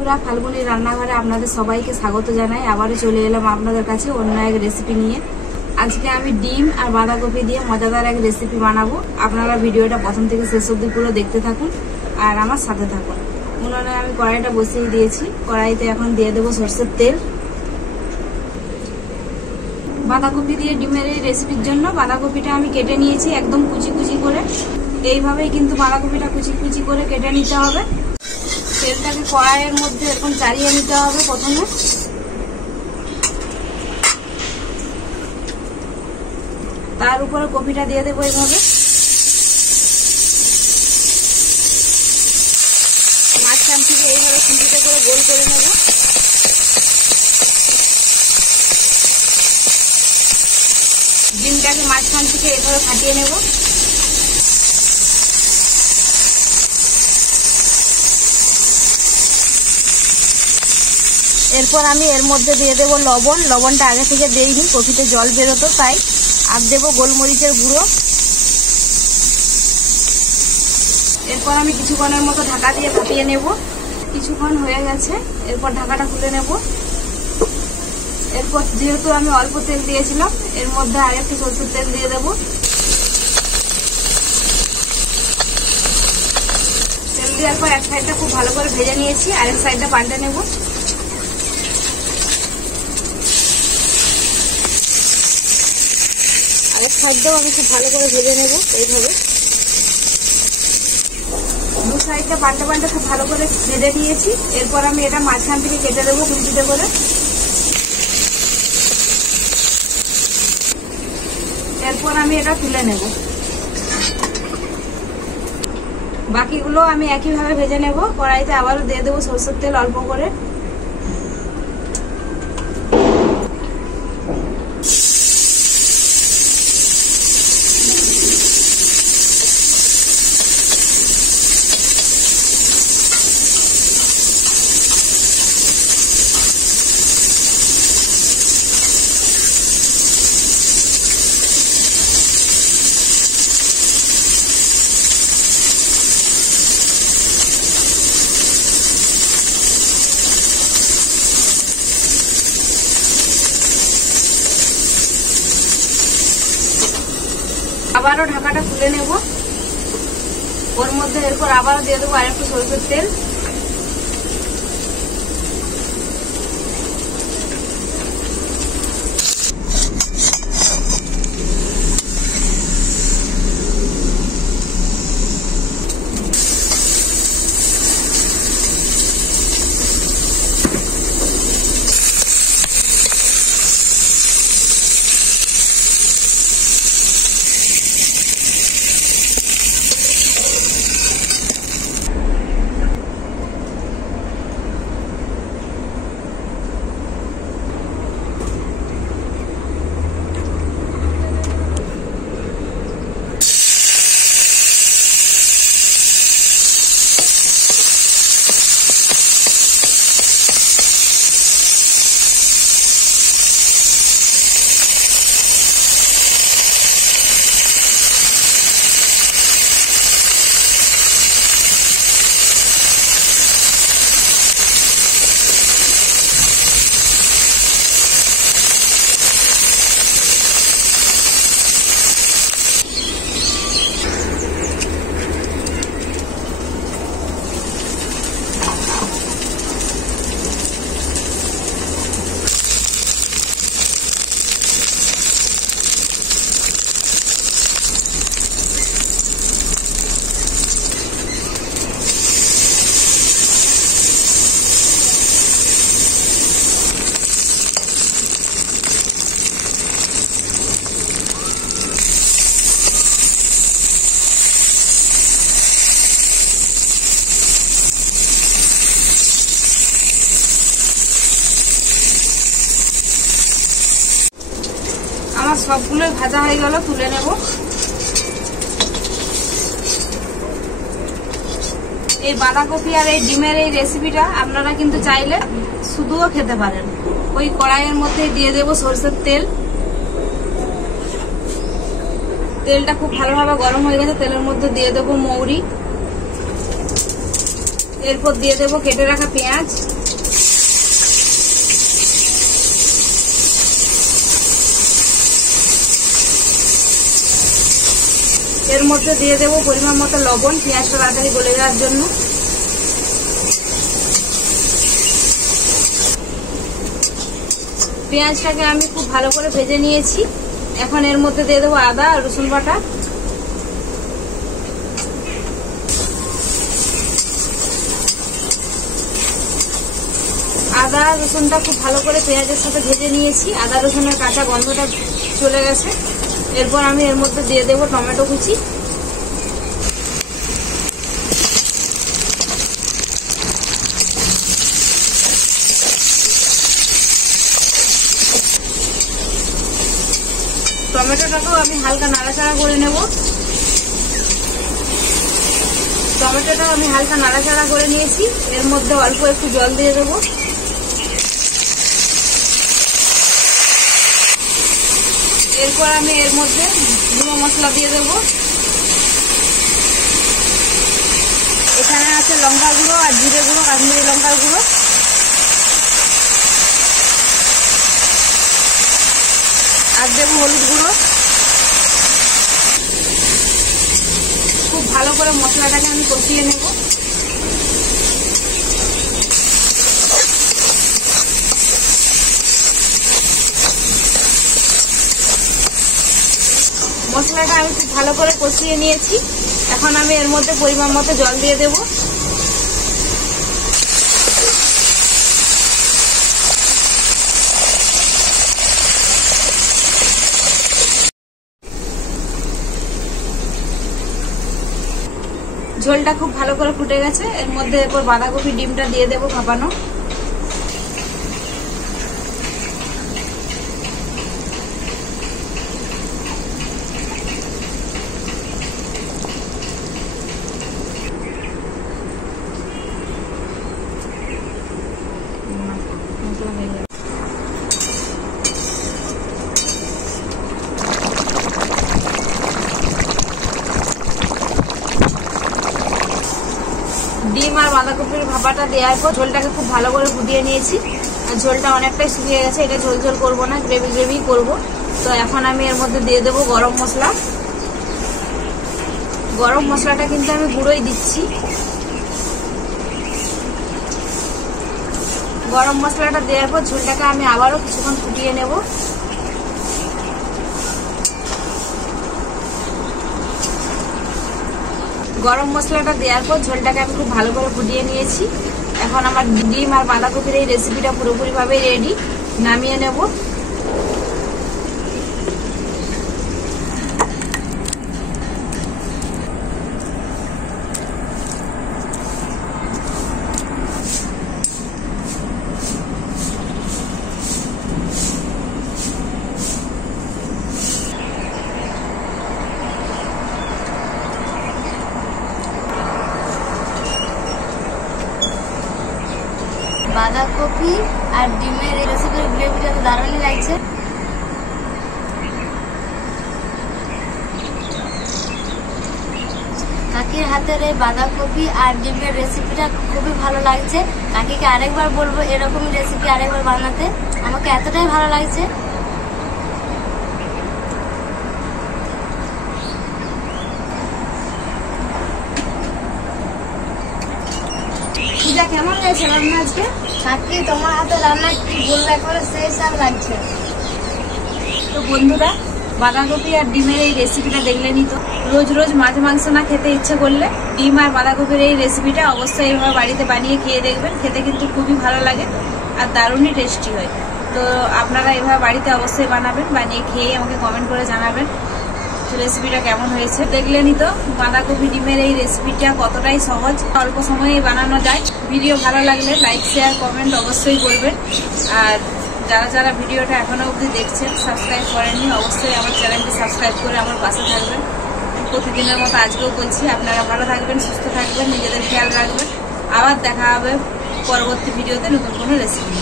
বন্ধুরা, ফাল্গুনি রান্নাঘরে আপনাদের সবাইকে স্বাগত জানাই। আবারও চলে এলাম আপনাদের কাছে অন্য এক রেসিপি নিয়ে। আজকে আমি ডিম আর বাঁধাকপি দিয়ে মজাদার এক রেসিপি বানাবো। আপনারা ভিডিওটা প্রথম থেকে শেষ অবধি পুরো দেখতে থাকুন আর আমার সাথে থাকুন। উনুনে আমি কড়াইটা বসিয়ে দিয়েছি। কড়াইতে এখন দিয়ে দেবো সরষের তেল। বাঁধাকপি দিয়ে ডিমের এই রেসিপির জন্য বাঁধাকপিটা আমি কেটে নিয়েছি একদম কুচি কুচি করে। এইভাবেই কিন্তু বাঁধাকপিটা কুচি কুচি করে কেটে নিতে হবে। তেলটাকে কড়াইয়ের মধ্যে এরকম চালিয়ে নিতে হবে। প্রথমে তার উপরে কপিটা দিয়ে দেবো এইভাবে। মাঝখান থেকে এইভাবে খুঁটিতে করে গোল করে নেব। ডিমটাকে মাঝখান থেকে এইভাবে ফাটিয়ে নেব। এরপর আমি এর মধ্যে দিয়ে দেবো লবণ। লবণটা আগে থেকে দেইনি, কপিতে জল বেরোতো তাই। আর দেবো গোলমরিচের গুঁড়ো। এরপর আমি কিছুক্ষণের মতো ঢাকা দিয়ে ভাপিয়ে নেব। কিছুক্ষণ হয়ে গেছে, এরপর ঢাকাটা খুলে নেব। এরপর যেহেতু আমি অল্প তেল দিয়েছিলাম, এর মধ্যে আরেকটু সরষের তেল দিয়ে দেব। তেল দেওয়ার পর এক সাইডটা খুব ভালো করে ভেজে নিয়েছি, আরেক সাইডটা পাল্টে নেব। আরেক সাইডটাও আমি খুব ভালো করে ভেজে নেব এইভাবে। দু সাইডটা পাল্টে পাল্টে খুব ভালো করে ভেজে নিয়েছি। এরপর আমি এটা মাঝখান থেকে কেটে দেবো কুচিতে করে। এরপর আমি এটা তুলে নেব। বাকিগুলো আমি একইভাবে ভেজে নেব। কড়াইতে আবারও দিয়ে দেবো সরষের তেল অল্প করে। আবারও ঢাকাটা খুলে নেব। ওর মধ্যে এরপর আবারও দিয়ে দেবো আরেকটু সরষের তেল। সবগুলোই ভাজা হয়ে গেল, তুলে নেব। এই বাঁধাকপি আর এই ডিমের এই রেসিপিটা আপনারা কিন্তু চাইলে শুধুও খেতে পারেন। ওই কড়াইয়ের মধ্যে দিয়ে দেব সরষের তেল। তেলটা খুব ভালোভাবে গরম হয়ে গেছে। তেলের মধ্যে দিয়ে দেব মৌরি। এরপর দিয়ে দেবো কেটে রাখা পেঁয়াজ, এর মধ্যে দিয়ে দেবো পরিমাণ মতো লবণ, পেঁয়াজটা তাড়াতাড়ি গলে যাওয়ার জন্য। পেঁয়াজটাকে আমি খুব ভালো করে ভেজে নিয়েছি। এখন এর মধ্যে দিয়ে দেবো আদা আর রসুন বাটা, আদা রসুনটা খুব ভালো করে পেঁয়াজের সাথে ভেজে নিয়েছি। আদা রসুনের কাঁচা গন্ধটা চলে গেছে। এরপর আমি এর মধ্যে দিয়ে দেবো টমেটো কুচি, টমেটোটাকেও আমি হালকা নাড়াচাড়া করে নেব। টমেটোটাও আমি হালকা নাড়াচাড়া করে নিয়েছি। এর মধ্যে অল্প একটু জল দিয়ে দেবো। এরপর আমি এর মধ্যে গুঁড়ো মশলা দিয়ে দেবো। এখানে আছে লঙ্কা গুঁড়ো আর জিরে গুঁড়ো, কাশ্মীরি লঙ্কার গুঁড়ো, আর দেবো হলুদ গুঁড়ো। খুব ভালো করে মশলাটাকে আমি কষিয়ে নেব। মশলাটা আমি খুব ভালো করে কষিয়ে নিয়েছি। এখন আমি এর মধ্যে পরিমাণ মতো জল দিয়ে দেব। ঝোলটা খুব ভালো করে ফুটে গেছে। এর মধ্যে এরপর বাঁধাকপি ডিমটা দিয়ে দেবো ভাপানো। ডিম আর বাঁধাকপির ভাপাটা দেওয়ার পর ঝোলটাকে খুব ভালো করে ফুটিয়ে নিয়েছি। আর ঝোলটা অনেকটাই শুকিয়ে গেছে। এটা ঝোল ঝোল করবো না, গ্রেভি গ্রেভি করবো। তো এখন আমি এর মধ্যে দিয়ে দেবো গরম মশলা। গরম মশলাটা কিন্তু আমি গুঁড়োই দিচ্ছি। গরম মশলাটা দেওয়ার পর ঝোলটাকে আমি আবারও কিছুক্ষণ ফুটিয়ে নেব। গরম মশলাটা দেওয়ার পর ঝোলটাকে আমি খুব ভালো করে ফুটিয়ে নিয়েছি। এখন আমার ডিম আর বাঁধাকপির এই রেসিপিটা পুরোপুরিভাবে রেডি। নামিয়ে নেব। বাঁধাকপি আর ডিমের এই রেসিপির গ্রেভিটা তো দারুণই লাগছে। কাকির হাতের এই বাঁধাকপি আর ডিমের রেসিপিটা খুবই ভালো লাগছে। কাকিকে আরেকবার বলবো এরকমই রেসিপি আরেকবার বানাতে। আমাকে এতটাই ভালো লাগছে। পূজা কেমন হয়েছে রান্না আজকে? কাকি তোমার হাতে রান্না কি বলবো, একবারে সেই সাথ লাগছে। তো বন্ধুরা, বাঁধাকপি আর ডিমের এই রেসিপিটা দেখলেনই তো। রোজ রোজ মাছ মাংস না খেতে ইচ্ছে করলে ডিম আর বাঁধাকপির এই রেসিপিটা অবশ্যই এইভাবে বাড়িতে বানিয়ে খেয়ে দেখবেন। খেতে কিন্তু খুবই ভালো লাগে আর দারুণই টেস্টি হয়। তো আপনারা এভাবে বাড়িতে অবশ্যই বানাবেন, বানিয়ে খেয়ে আমাকে কমেন্ট করে জানাবেন রেসিপিটা কেমন হয়েছে। দেখলেনই তো বাঁধাকপি ডিমের এই রেসিপিটা কতটাই সহজ, অল্প সময়ে বানানো যায়। ভিডিও ভালো লাগলে লাইক শেয়ার কমেন্ট অবশ্যই করবেন। আর যারা যারা ভিডিওটা এখনো অবধি দেখছেন, সাবস্ক্রাইব করেননি, অবশ্যই আমার চ্যানেলটি সাবস্ক্রাইব করে আমার পাশে থাকবেন। প্রতিদিনের মতো আজকেও বলছি, আপনারা ভালো থাকবেন, সুস্থ থাকবেন, নিজেদের খেয়াল রাখবেন। আবার দেখা হবে পরবর্তী ভিডিওতে নতুন কোনো রেসিপি।